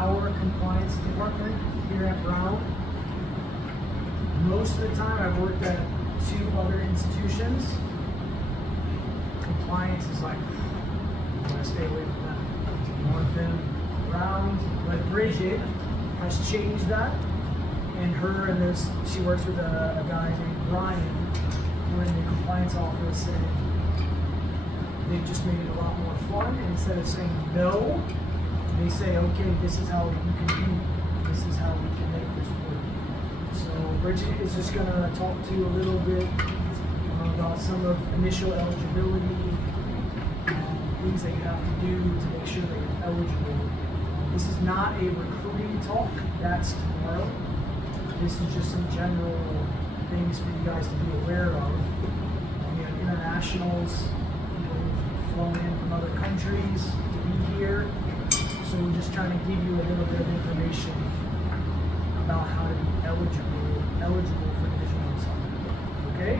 our compliance department here at Brown. Most of the time I've worked at 2 other institutions. Compliance is like, you want to stay away from that. You want them around, but Bridget has changed that. And she works with a guy named Brian, who are in the compliance office, and they've just made it a lot more fun. And instead of saying no, they say, okay, this is how you can be, this is how we can make this work. So Bridget is just gonna talk to you a little bit about some of initial eligibility, things that you have to do to make sure that you're eligible. This is not a recruiting talk, that's tomorrow. This is just some general things for you guys to be aware of. We have internationals, people who've flown in from other countries to be here. So we're just trying to give you a little bit of information about how to be eligible for Division I soccer. Okay?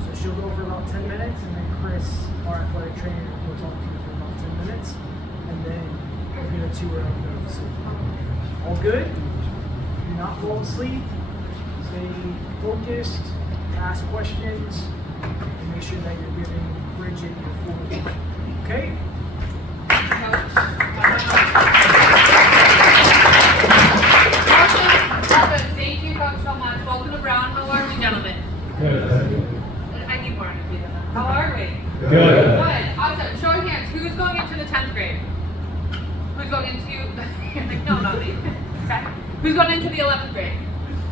So she'll go for about 10 minutes, and then Chris, our athletic trainer, will talk to you for about 10 minutes, and then we'll get a tour of the facility. All good? Do not fall asleep. Stay focused. Ask questions, and make sure that you're giving Bridget your full attention. Okay? Awesome. Thank you, Coach, so much. Welcome to Brown. How are we, gentlemen? Good. I need more energy than that. How are we? Good. Good. Awesome. Show of hands. Who's going into the 10th grade? Who's going into... no, not me. Okay. Who's going into the 11th grade?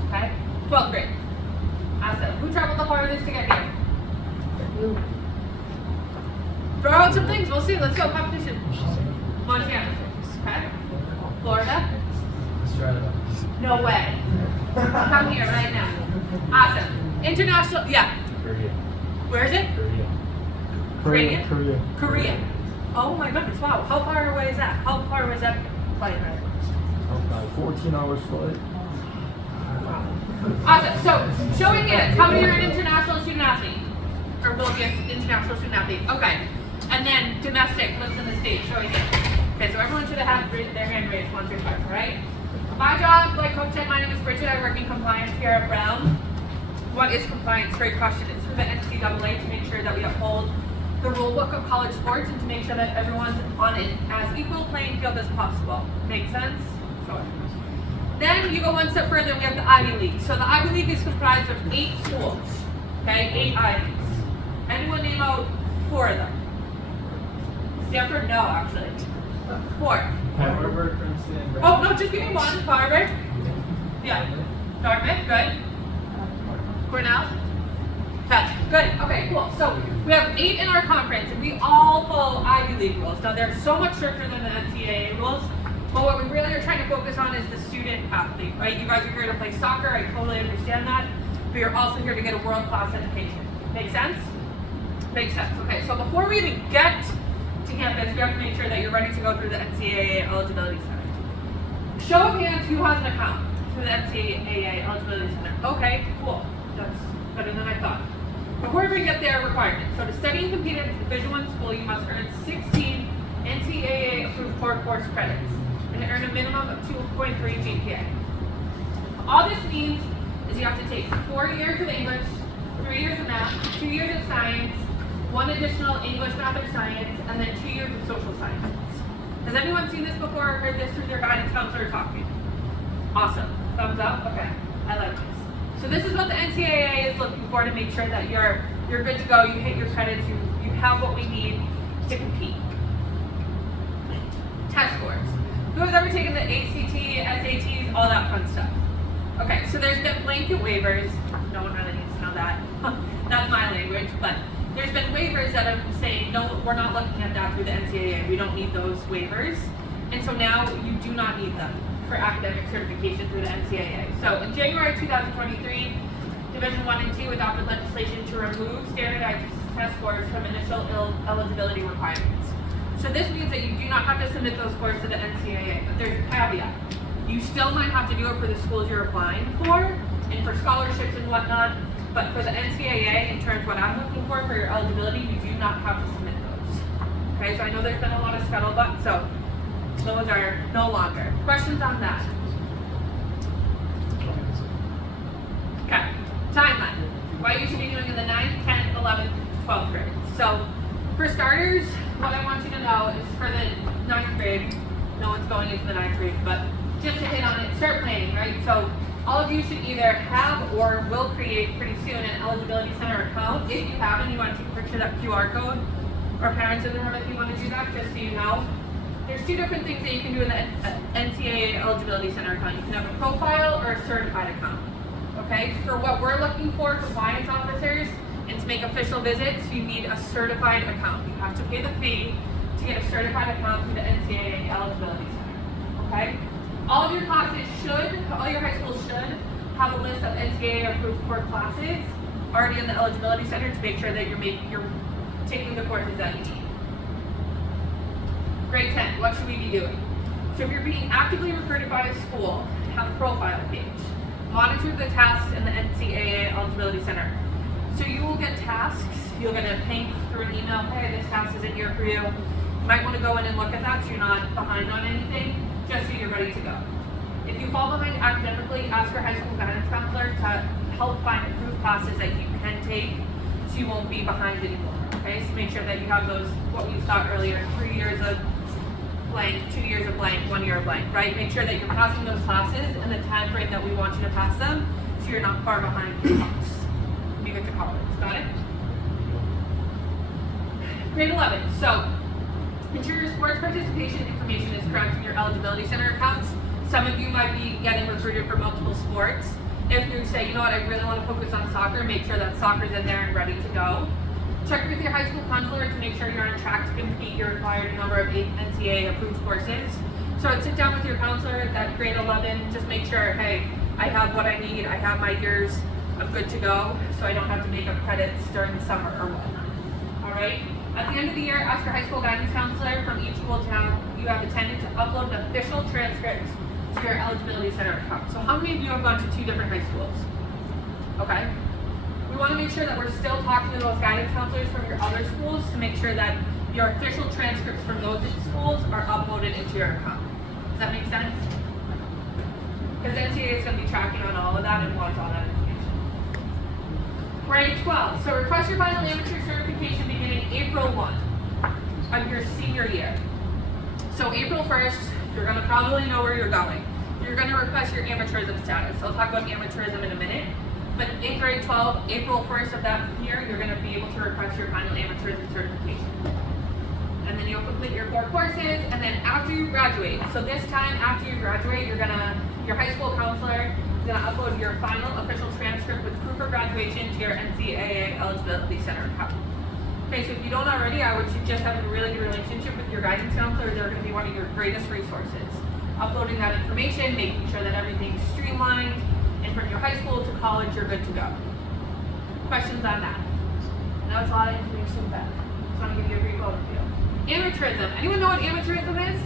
Okay. 12th grade. Awesome. Who traveled the farthest to get here? Throw out some things. We'll see. Let's go. Competition. Montana. Okay. Florida. Australia. No way. Come here right now. Awesome. International. Yeah. Korea. Where is it? Korea. Korea. Korea. Oh my goodness. Wow. How far away is that? How far was that flight? 14 hours flight. Awesome. So, showing hands. How many are an international student athlete? Or will be an international student athlete? Okay. And then domestic, lives in the state. Showing hands. Okay, so everyone should have had their hand raised once or twice, all right? My job, like Coach said, my name is Bridget. I work in compliance here at Brown. What is compliance? Great question. It's through the NCAA to make sure that we uphold the rule book of college sports and to make sure that everyone's on an as equal playing field as possible. Make sense? Sure. Then you go one step further, we have the Ivy League. So the Ivy League is comprised of 8 schools, okay, 8 Ivies. Anyone name out 4 of them? Stanford? No, actually. 4. Harvard, Princeton. Oh, no, just give me one. Harvard. Yeah. Dartmouth, good. Cornell? Okay, good. Okay, cool. So we have 8 in our conference, and we all follow Ivy League rules. Now, they're so much stricter than the NCAA rules, but what we really are trying to focus on is the student athlete, right? You guys are here to play soccer. I totally understand that. But you're also here to get a world-class education. Make sense? Makes sense. Okay, so before we even get to campus, we have to make sure that you're ready to go through the NCAA eligibility center. Show of hands who has an account through the NCAA eligibility center. Okay, cool. That's better than I thought. Before we get there, requirements. So to study and compete at a Division I school, you must earn 16 NCAA approved core course credits and earn a minimum of 2.3 GPA. All this means is you have to take 4 years of English, 3 years of math, 2 years of science, 1 additional English, math, or science, and then 2 years of social sciences. Has anyone seen this before or heard this through their guidance counselor talking? Awesome. Thumbs up? Okay. I like this. So this is what the NCAA is looking for to make sure that you're good to go, you hit your credits, you have what we need to compete. Test scores. Who has ever taken the ACT, SATs, all that fun stuff? Okay, so there's been blanket waivers. No one really needs to know that. That's my language, but there's been waivers that are saying, no, we're not looking at that through the NCAA. We don't need those waivers. And so now you do not need them for academic certification through the NCAA. So in January 2023, Division I and II adopted legislation to remove standardized test scores from initial eligibility requirements. So this means that you do not have to submit those scores to the NCAA, but there's a caveat. You still might have to do it for the schools you're applying for, and for scholarships and whatnot, but for the NCAA, in terms of what I'm looking for your eligibility, you do not have to submit those. Okay, so I know there's been a lot of scuttlebutt, so Those are no longer. Questions on that? Okay, timeline. What you should be doing in the 9th, 10th, 11th, 12th grade. So, for starters, what I want you to know is for the 9th grade, no one's going into the 9th grade, but just to hit on it, start planning, right? So, all of you should either have or will create pretty soon an eligibility center account. If you haven't, you want to take a picture of that QR code, or parents in the room if you want to do that, just so you know. There's two different things that you can do in the NCAA eligibility center account. You can have a profile or a certified account. Okay, for what we're looking for, compliance officers, and to make official visits, you need a certified account. You have to pay the fee to get a certified account through the NCAA eligibility center. Okay, all of your classes all your high schools should have a list of NCAA approved core classes already in the eligibility center to make sure that you're taking the courses that you need. Grade 10, what should we be doing? So if you're being actively recruited by a school, have a profile page. Monitor the tasks in the NCAA eligibility center. So you will get tasks, you'll get a ping through an email, hey, this task isn't here for you. You might want to go in and look at that so you're not behind on anything, just so you're ready to go. If you fall behind academically, ask your high school guidance counselor to help find approved classes that you can take so you won't be behind anymore. Okay, so make sure that you have those, what we saw earlier, 3 years of blank, 2 years of blank, 1 year of blank, right? Make sure that you're passing those classes in the time frame that we want you to pass them so you're not far behind your class when you get to college. Got it? Grade 11. So, ensure your sports participation information is correct in your eligibility center accounts. Some of you might be getting recruited for multiple sports. If you say, you know what, I really want to focus on soccer, make sure that soccer's in there and ready to go. Check with your high school counselor to make sure you're on track to complete your required number of 8 NCAA approved courses. So I'd sit down with your counselor at grade 11, just make sure, hey, I have what I need, I have my years, I'm good to go, so I don't have to make up credits during the summer or whatnot. All right? At the end of the year, ask your high school guidance counselor from each school town you have attended to upload an official transcript to your eligibility center account. So how many of you have gone to 2 different high schools? Okay. We want to make sure that we're still talking to those guidance counselors from your other schools to make sure that your official transcripts from those schools are uploaded into your account. Does that make sense? Because NCAA is going to be tracking on all of that and wants all that information. Grade 12. So request your final amateur certification beginning April 1 of your senior year. So April 1st, you're going to probably know where you're going. You're going to request your amateurism status. I'll talk about amateurism in a minute. But in grade 12, April 1st of that year, you're going to be able to request your final amateurism certification. And then you'll complete your core courses, and then after you graduate, so this time after you graduate, your high school counselor is going to upload your final official transcript with proof of graduation to your NCAA eligibility center account. Okay, so if you don't already, I would suggest having a really good relationship with your guidance counselor. They're going to be one of your greatest resources. Uploading that information, making sure that everything's streamlined, and from your high school to college, you're good to go. Questions on that? I know it's a lot of information, but I just want to give you a brief overview. Amateurism. Anyone know what amateurism is?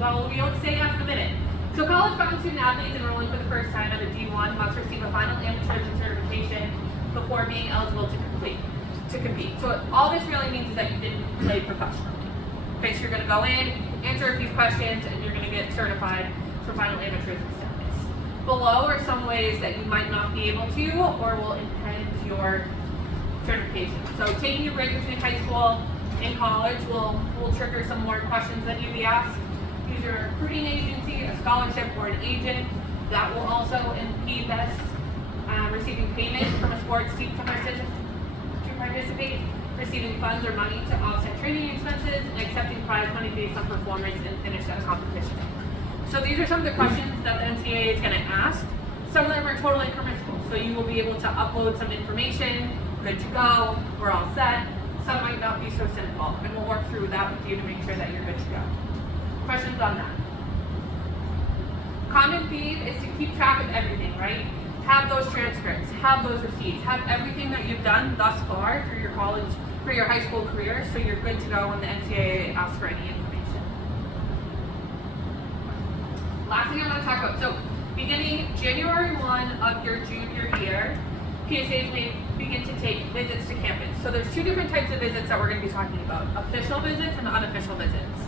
Well, we'll say yes in a minute. So college-bound student athletes enrolling for the first time at a D1 must receive a final amateurism certification before being eligible to compete. So all this really means is that you didn't play professionally. Okay, so you're going to go in, answer a few questions, and you're going to get certified for final amateurism status. Below are some ways that you might not be able to or will impede your certification. So taking a break between high school and college will trigger some more questions that you'd be asked. Use your recruiting agency, a scholarship, or an agent. That will also impede this. Receiving payment from a sports team to participate, receiving funds or money to offset training expenses, and accepting prize money based on performance and finish at competition. So these are some of the questions that the NCAA is going to ask. Some of them are totally permissible, so you will be able to upload some information, good to go, we're all set. Some might not be so simple, and we'll work through that with you to make sure that you're good to go. Questions on that? Common theme is to keep track of everything, right? Have those transcripts, have those receipts, have everything that you've done thus far through your college, for your high school career, so you're good to go when the NCAA asks for any information. Last thing I want to talk about, so beginning January 1 of your junior year, PSAs may begin to take visits to campus. So there's two different types of visits that we're going to be talking about: official visits and unofficial visits.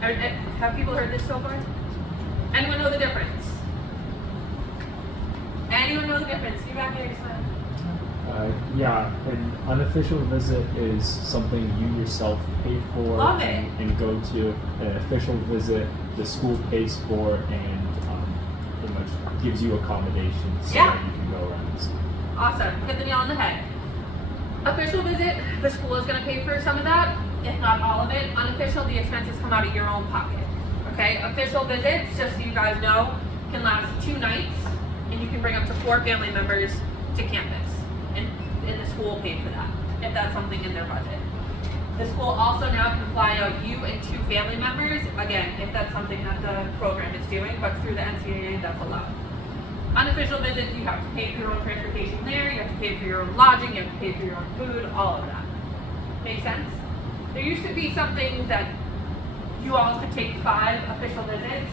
Have people heard this so far? Anyone know the difference? Anyone know the difference? You back there, you smile. Yeah, an unofficial visit is something you yourself pay for. Love it. And go to. An official visit, the school pays for and pretty much gives you accommodations so Yeah. that you can go around and see. Awesome. Hit the nail on the head. Official visit, the school is going to pay for some of that, if not all of it. Unofficial, the expenses come out of your own pocket. Okay? Official visits, just so you guys know, can last 2 nights, and you can bring up to 4 family members to campus. And the school will pay for that, if that's something in their budget. The school also now can fly out you and 2 family members, again, if that's something that the program is doing, but through the NCAA, that's allowed. Unofficial visits, you have to pay for your own transportation there, you have to pay for your own lodging, you have to pay for your own food, all of that. Make sense? There used to be something that you all could take 5 official visits.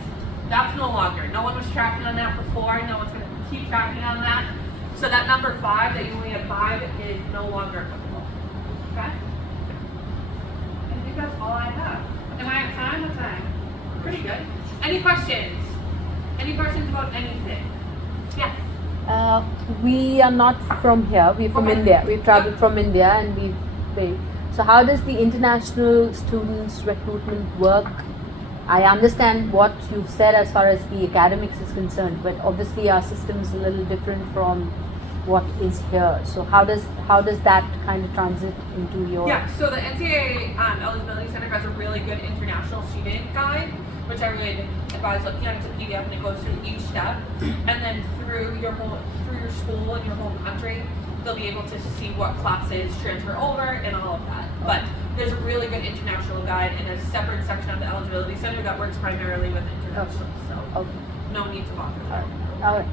That's no longer. No one was tracking on that before, no one's going to keep tracking on that. So that number 5, that you only have 5, is no longer applicable. Okay? I think that's all I have. Am I at time? What time? Pretty good. Any questions? Any questions about anything? Yeah. We are not from here. We're from Okay. India. We've traveled Yep. from India and we've paid. So how does the international students recruitment work? I understand what you've said as far as the academics is concerned, but obviously our system is a little different from what is here. So how does that kind of transit into your? Yeah, so the NCAA Eligibility Center has a really good international student guide, which I really advise looking at. It's a PDF and it goes through each step, and then through your school and your home country, they'll be able to see what classes transfer over and all of that. But there's a really good international guide in a separate section of the Eligibility Center that works primarily with international. So Okay. no need to bother. All right.